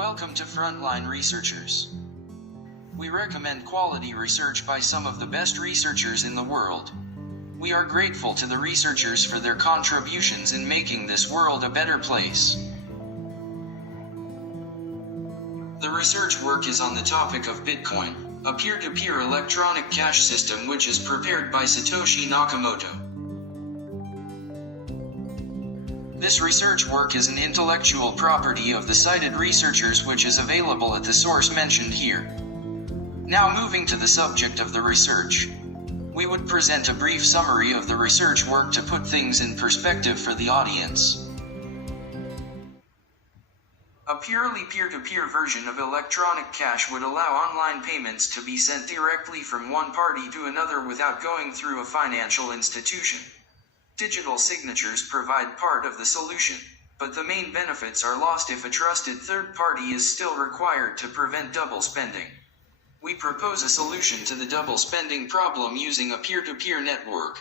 Welcome to Frontline Researchers. We recommend quality research by some of the best researchers in the world. We are grateful to the researchers for their contributions in making this world a better place. The research work is on the topic of Bitcoin, a peer-to-peer electronic cash system which is prepared by Satoshi Nakamoto. This research work is an intellectual property of the cited researchers which is available at the source mentioned here. Now moving to the subject of the research. We would present a brief summary of the research work to put things in perspective for the audience. A purely peer-to-peer version of electronic cash would allow online payments to be sent directly from one party to another without going through a financial institution. Digital signatures provide part of the solution, but the main benefits are lost if a trusted third party is still required to prevent double spending. We propose a solution to the double spending problem using a peer-to-peer network.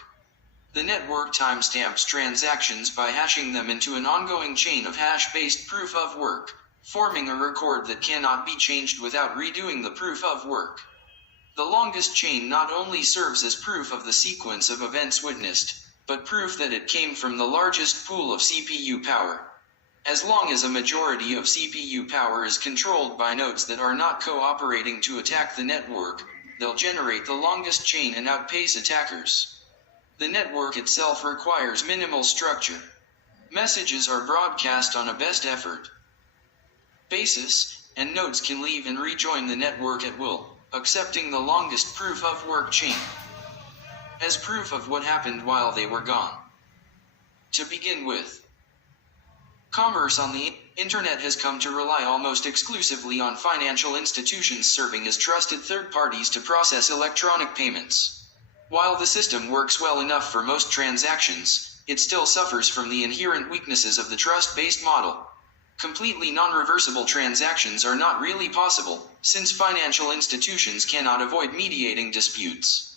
The network timestamps transactions by hashing them into an ongoing chain of hash-based proof of work, forming a record that cannot be changed without redoing the proof of work. The longest chain not only serves as proof of the sequence of events witnessed, but proof that it came from the largest pool of CPU power. As long as a majority of CPU power is controlled by nodes that are not cooperating to attack the network, they'll generate the longest chain and outpace attackers. The network itself requires minimal structure. Messages are broadcast on a best effort basis, and nodes can leave and rejoin the network at will, accepting the longest proof of work chain as proof of what happened while they were gone. To begin with, commerce on the internet has come to rely almost exclusively on financial institutions serving as trusted third parties to process electronic payments. While the system works well enough for most transactions, it still suffers from the inherent weaknesses of the trust-based model. Completely non-reversible transactions are not really possible, since financial institutions cannot avoid mediating disputes.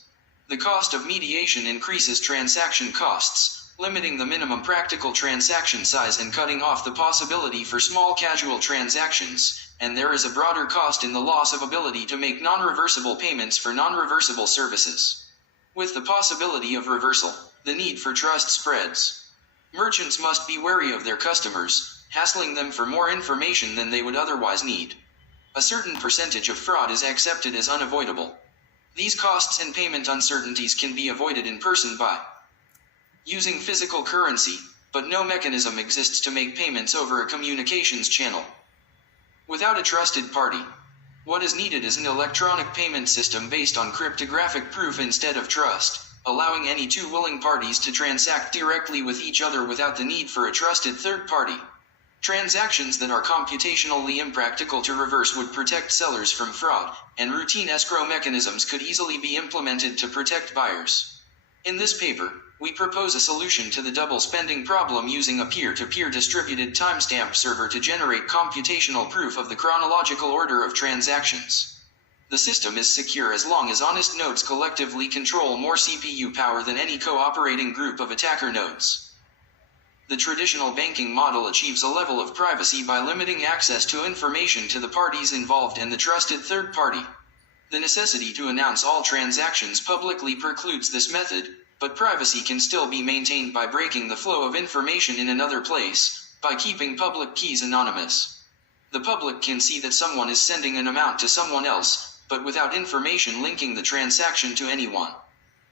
The cost of mediation increases transaction costs, limiting the minimum practical transaction size and cutting off the possibility for small casual transactions, and there is a broader cost in the loss of ability to make non-reversible payments for non-reversible services. With the possibility of reversal, the need for trust spreads. Merchants must be wary of their customers, hassling them for more information than they would otherwise need. A certain percentage of fraud is accepted as unavoidable. These costs and payment uncertainties can be avoided in person by using physical currency, but no mechanism exists to make payments over a communications channel. Without a trusted party, what is needed is an electronic payment system based on cryptographic proof instead of trust, allowing any two willing parties to transact directly with each other without the need for a trusted third party. Transactions that are computationally impractical to reverse would protect sellers from fraud, and routine escrow mechanisms could easily be implemented to protect buyers. In this paper, we propose a solution to the double spending problem using a peer-to-peer distributed timestamp server to generate computational proof of the chronological order of transactions. The system is secure as long as honest nodes collectively control more CPU power than any cooperating group of attacker nodes. The traditional banking model achieves a level of privacy by limiting access to information to the parties involved and the trusted third party. The necessity to announce all transactions publicly precludes this method, but privacy can still be maintained by breaking the flow of information in another place, by keeping public keys anonymous. The public can see that someone is sending an amount to someone else, but without information linking the transaction to anyone.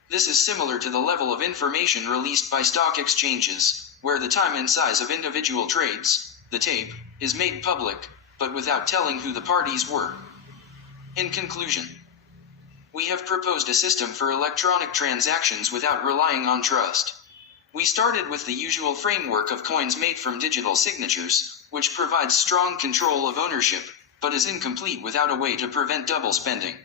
This is similar to the level of information released by stock exchanges, where the time and size of individual trades, the tape, is made public, but without telling who the parties were. In conclusion, we have proposed a system for electronic transactions without relying on trust. We started with the usual framework of coins made from digital signatures, which provides strong control of ownership, but is incomplete without a way to prevent double spending.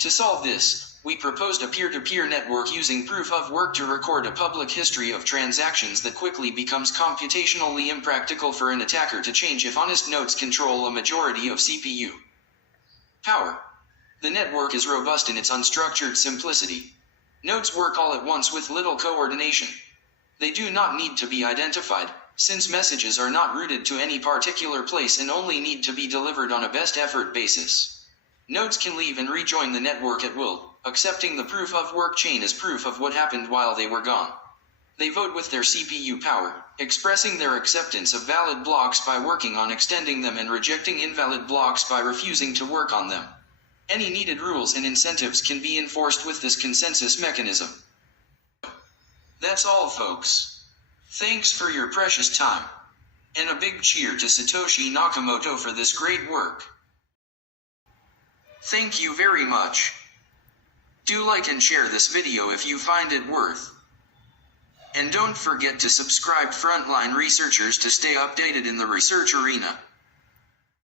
To solve this, we proposed a peer-to-peer network using proof of work to record a public history of transactions that quickly becomes computationally impractical for an attacker to change if honest nodes control a majority of CPU power. The network is robust in its unstructured simplicity. Nodes work all at once with little coordination. They do not need to be identified, since messages are not routed to any particular place and only need to be delivered on a best effort basis. Nodes can leave and rejoin the network at will, accepting the proof of work chain as proof of what happened while they were gone. They vote with their CPU power, expressing their acceptance of valid blocks by working on extending them and rejecting invalid blocks by refusing to work on them. Any needed rules and incentives can be enforced with this consensus mechanism. That's all, folks. Thanks for your precious time. And a big cheer to Satoshi Nakamoto for this great work. Thank you very much. Do like and share this video if you find it worth. And don't forget to subscribe Frontline Researchers to stay updated in the research arena.